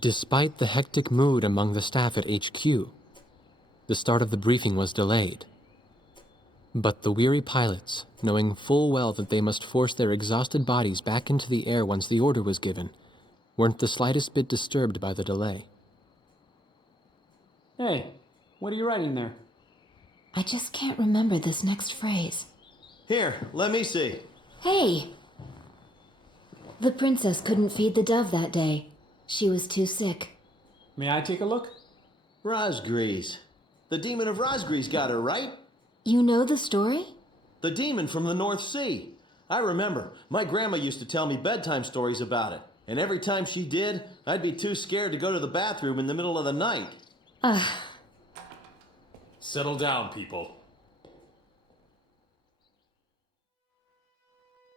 Despite the hectic mood among the staff at HQ, the start of the briefing was delayed. But the weary pilots, knowing full well that they must force their exhausted bodies back into the air once the order was given, weren't the slightest bit disturbed by the delay. Hey, what are you writing there? I just can't remember this next phrase. Here, let me see. Hey! The princess couldn't feed the dove that day. She was too sick. May I take a look? Razgriz. The demon of Razgriz got her, right? You know the story? The demon from the North Sea. I remember. My grandma used to tell me bedtime stories about it. And every time she did, I'd be too scared to go to the bathroom in the middle of the night. Settle down, people.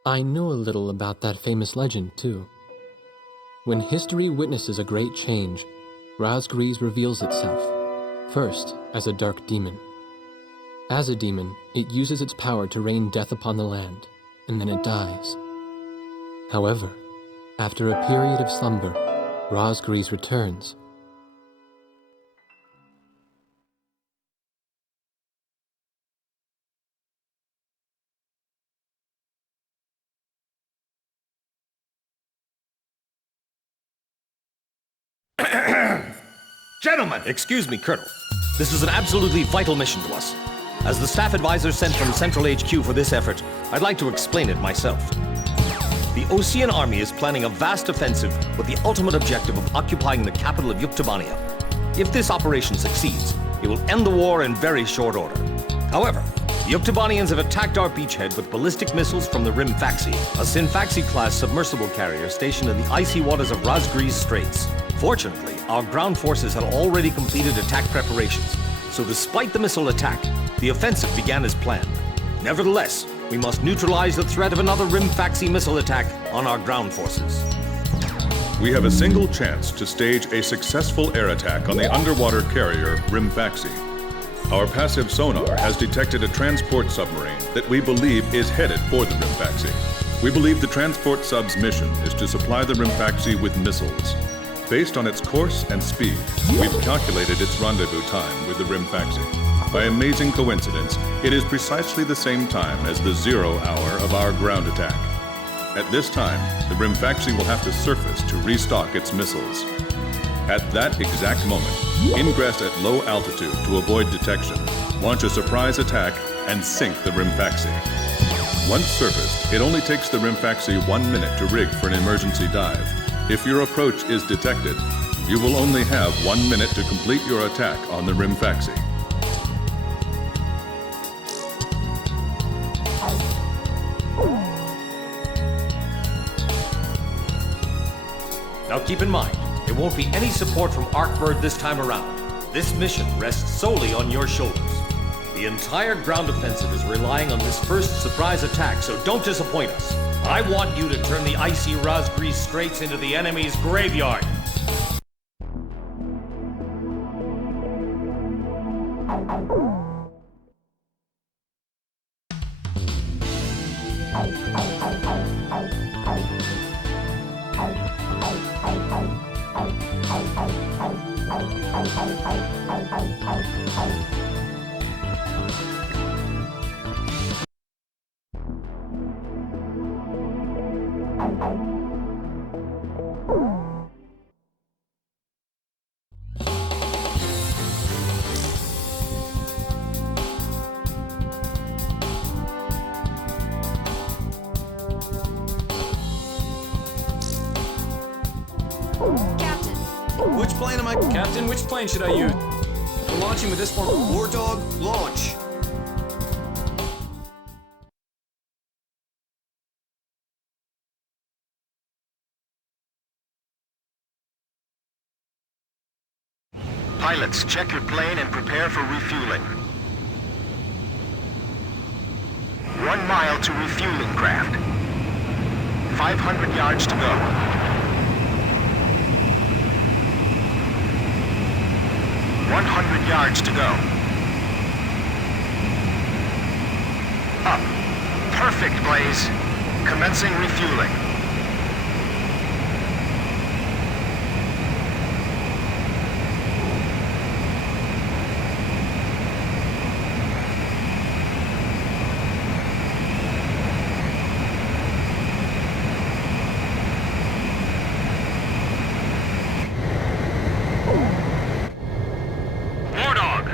I know a little about that famous legend, too. When history witnesses a great change, Razgriz reveals itself, first as a dark demon. As a demon, it uses its power to rain death upon the land, and then it dies. However, after a period of slumber, Razgriz returns. Gentlemen! Excuse me, Colonel. This is an absolutely vital mission to us. As the staff advisor sent from Central HQ for this effort, I'd like to explain it myself. The Osean army is planning a vast offensive with the ultimate objective of occupying the capital of Yuktobania. If this operation succeeds, it will end the war in very short order. However, the Yuktobanians have attacked our beachhead with ballistic missiles from the Rimfaxi, a Sinfaxi-class submersible carrier stationed in the icy waters of Razgriz Straits. Fortunately, our ground forces had already completed attack preparations, so despite the missile attack, the offensive began as planned. Nevertheless, we must neutralize the threat of another Rimfaxi missile attack on our ground forces. We have a single chance to stage a successful air attack on the underwater carrier Rimfaxi. Our passive sonar has detected a transport submarine that we believe is headed for the Rimfaxi. We believe the transport sub's mission is to supply the Rimfaxi with missiles. Based on its course and speed, we've calculated its rendezvous time with the Rimfaxi. By amazing coincidence, it is precisely the same time as the 0 hour of our ground attack. At this time, the Rimfaxi will have to surface to restock its missiles. At that exact moment, ingress at low altitude to avoid detection, launch a surprise attack, and sink the Rimfaxi. Once surfaced, it only takes the Rimfaxi 1 minute to rig for an emergency dive. If your approach is detected, you will only have 1 minute to complete your attack on the Rimfaxi. Now keep in mind, there won't be any support from Arkbird this time around. This mission rests solely on your shoulders. The entire ground offensive is relying on this first surprise attack, so don't disappoint us. I want you to turn the icy Razgriz Straits into the enemy's graveyard. Captain, which plane should I use? We're launching with this form. War Dog, launch! Pilots, check your plane and prepare for refueling. 1 mile to refueling craft. 500 yards to go. 100 yards to go. Up. Perfect, Blaze. Commencing refueling.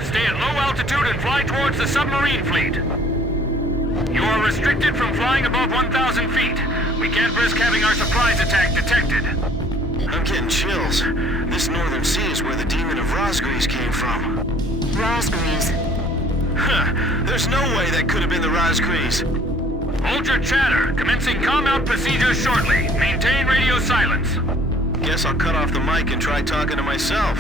Stay at low altitude and fly towards the submarine fleet. You are restricted from flying above 1,000 feet. We can't risk having our surprise attack detected. I'm getting chills. This northern sea is where the demon of Razgriz came from. Razgriz. Huh. There's no way that could have been the Razgriz. Hold your chatter. Commencing com-out procedures shortly. Maintain radio silence. Guess I'll cut off the mic and try talking to myself.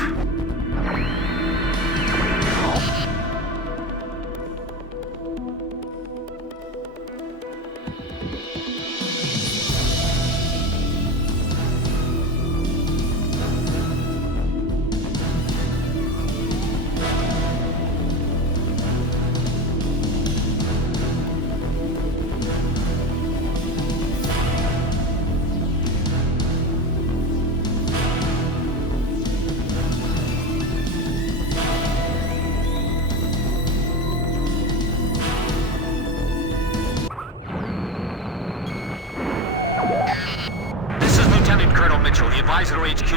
The advisor HQ.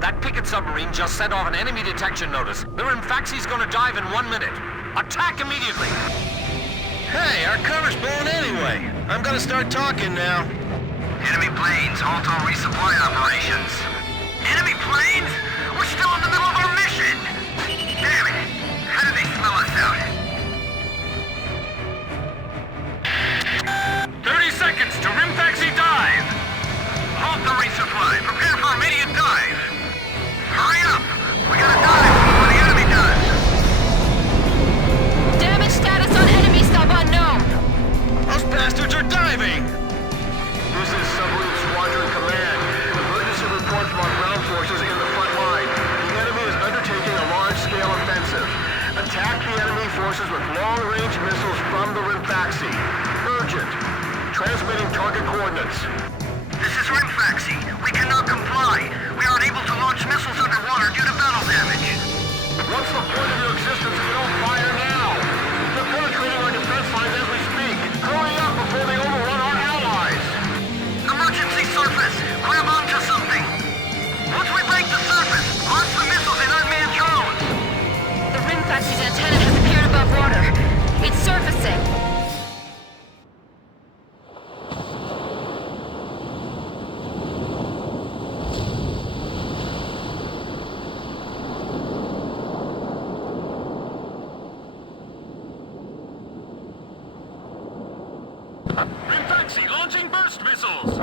That picket submarine just sent off an enemy detection notice. The Rimfaxi's gonna dive in 1 minute. Attack immediately! Hey, our cover's blown anyway. I'm gonna start talking now. Enemy planes, halt all resupply operations. Enemy planes? We're still in the middle of our mission! Damn it! How did they smell us out? 30 seconds to Rimfaxi dive! Halt the resupply. Prepare for immediate dive. Hurry up! We gotta dive before the enemy does. Damage status on enemy sub unknown. Those bastards are diving! This is Submarine Squadron Command. Emergency report from our ground forces in the front line. The enemy is undertaking a large-scale offensive. Attack the enemy forces with long-range missiles from the Rimfaxi. Urgent. Transmitting target coordinates. This is Rimfaxi. We cannot comply. We are unable to launch missiles underwater due to battle damage. What's the point of your existence if you don't fire now? They're penetrating our defense lines as we speak. Hurry up before they overrun our allies! Emergency surface! Grab onto something! Once we break the surface, launch the missiles in unmanned drones! The Rimfaxi's antenna has appeared above water. It's surfacing. Rimfaxi launching burst missiles!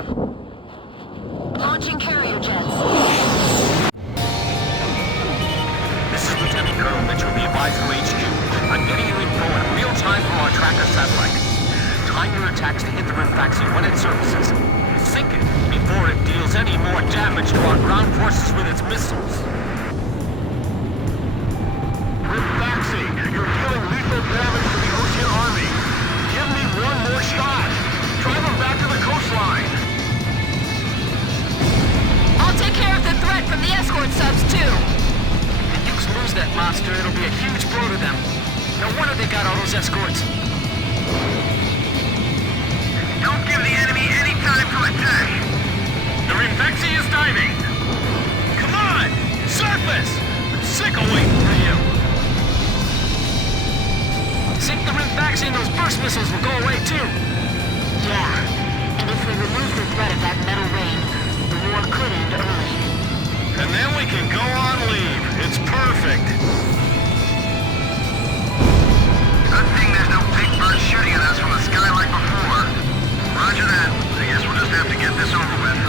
Launching carrier jets. This is Lieutenant Colonel Mitchell, the advisor HQ. I'm getting you info in real time from our tracker satellite. Time your attacks to hit the Rimfaxi when it surfaces. Sink it before it deals any more damage to our ground forces with its missiles. Rimfaxi, you're dealing lethal damage to the Ocean Army. Give me one more shot. Drive them back to the coastline. I'll take care of the threat from the escort subs, too. If Dukes lose that monster, it'll be a huge blow to them. No wonder they got all those escorts. Don't give the enemy any time to attack! The Rimfaxi is diving! Come on! Surface! I'm sick of waiting for you. Sink the Rimfaxi and those burst missiles will go away, too. Yeah. And if we remove the threat of that metal rain, the war could end early. And then we can go on leave. It's perfect. Good thing there's no big bird shooting at us from the sky like before. Roger that. I guess we'll just have to get this over with.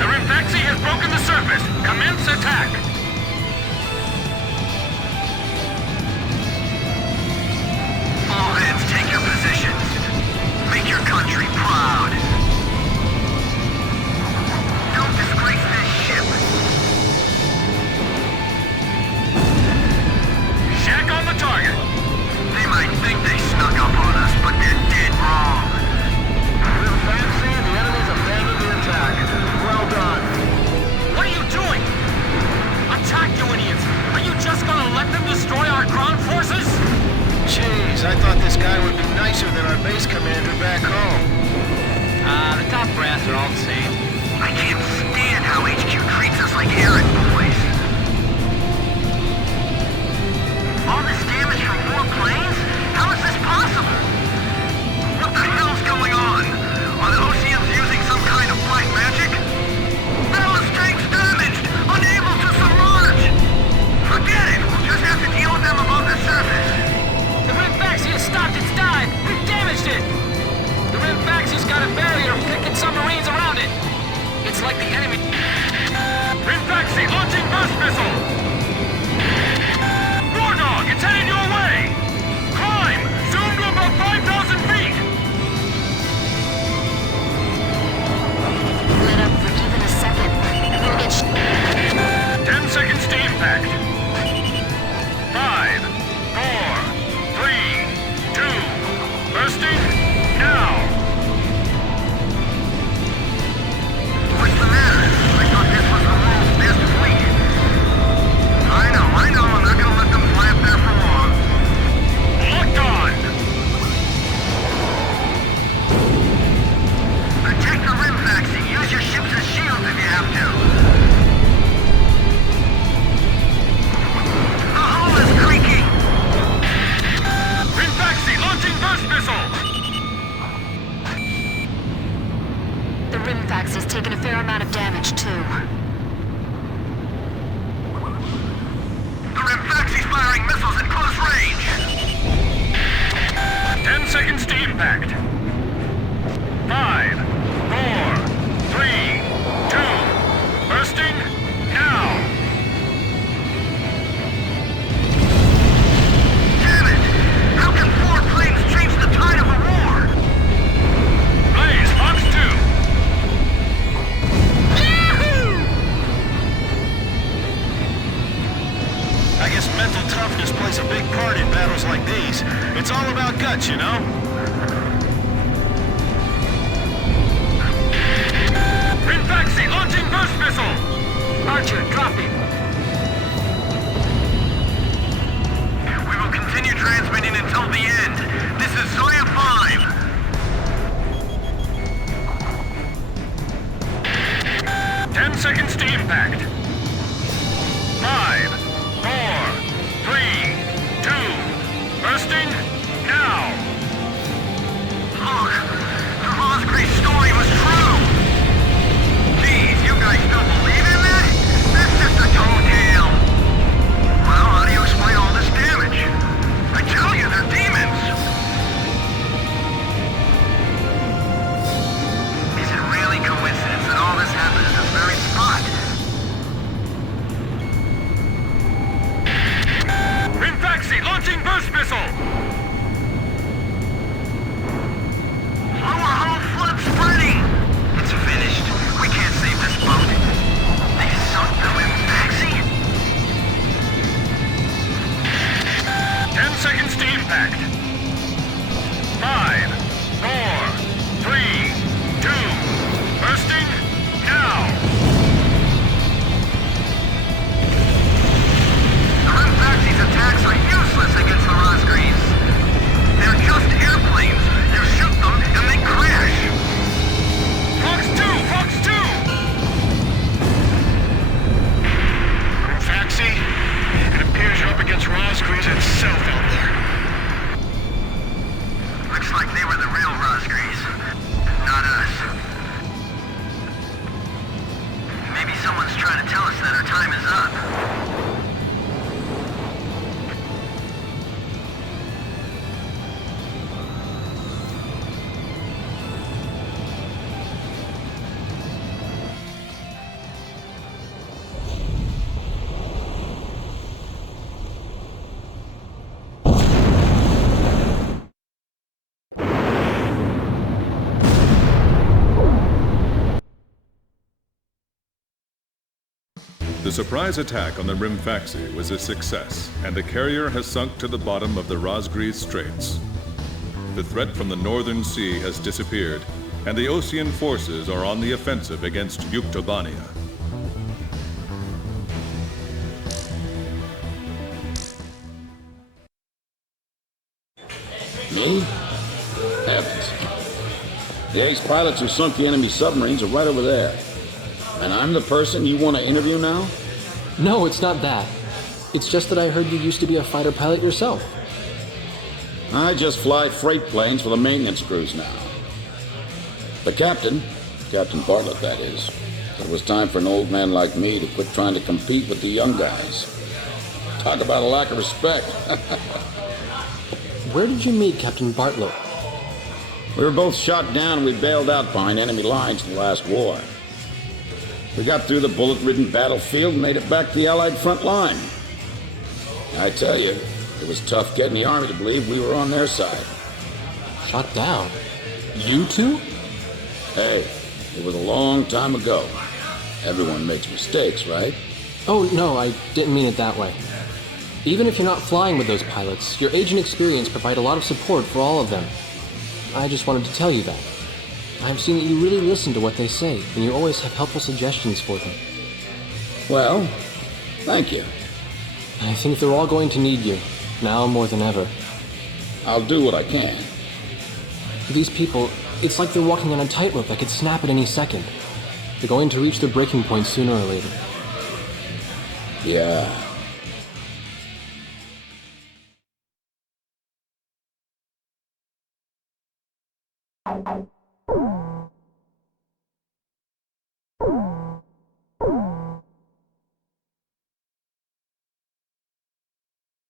The Rimfaxi has broken the surface. Commence attack! Enemy... Rinfaxi launching burst missile! War Dog, it's headed your way! Climb! Zoom to about 5,000 feet! Let up for even a second. We'll get 10 seconds to impact. 5, 4, 3, 2, bursting, now! What's the matter? I thought this was the world's best fleet. I know. I'm not gonna let them fly up there for long. Locked on! Protect the Rimfaxi. Use your ships as shields if you have to. The hull is creaking! Rinfaxi launching burst missile! The Rimfax has taken a fair amount of damage, too. The Rimfaxi's firing missiles at close range! 10 seconds to impact. 5, 4, 3, 2, bursting, now! Damn it! How can 4 planes change the tide of the war? Blaze, Fox 2! I guess mental toughness plays a big part in battles like these. It's all about guts, you know? Rinfaxi launching burst missile! Archer, dropping. We will continue transmitting until the end. This is Zoya 5. 10 seconds to impact. 5, 4, 3, 2, bursting, now! Look, the Razgriz story was true! Geez, you guys don't believe in that? That's just a tall tale! Well, how do you explain all this damage? I tell you, they're demons! Is it really coincidence that all this happened at this very spot? Rinfaxi launching burst missile! Lower hull flood spreading! It's finished. We can't save this boat. They sunk the Rimfaxi? 10 seconds to impact. 5, 4, 3, 2, bursting, now! The Rimfaxi's attacks are useless against the Razgriz. They're just airplanes. You shoot them and they crash. Fox 2! Fox 2! Rimfaxi? It appears you're up against Razgriz itself out there. Looks like they were the real Razgriz, not us. Maybe someone's trying to tell us that our time is up. The surprise attack on the Rimfaxi was a success, and the carrier has sunk to the bottom of the Razgriz Straits. The threat from the northern sea has disappeared, and the Osean forces are on the offensive against Yuktobania. Me? Heavens. The ace pilots who sunk the enemy submarines are right over there. And I'm the person you want to interview now? No, it's not that. It's just that I heard you used to be a fighter pilot yourself. I just fly freight planes for the maintenance crews now. The captain, Captain Bartlett that is, said it was time for an old man like me to quit trying to compete with the young guys. Talk about a lack of respect. Where did you meet Captain Bartlett? We were both shot down and we bailed out behind enemy lines in the last war. We got through the bullet-ridden battlefield and made it back to the Allied front line. I tell you, it was tough getting the Army to believe we were on their side. Shot down? You two? Hey, it was a long time ago. Everyone makes mistakes, right? Oh, no, I didn't mean it that way. Even if you're not flying with those pilots, your age and experience provide a lot of support for all of them. I just wanted to tell you that. I've seen that you really listen to what they say, and you always have helpful suggestions for them. Well, thank you. I think they're all going to need you, now more than ever. I'll do what I can. These people, it's like they're walking on a tightrope that could snap at any second. They're going to reach their breaking point sooner or later. Yeah.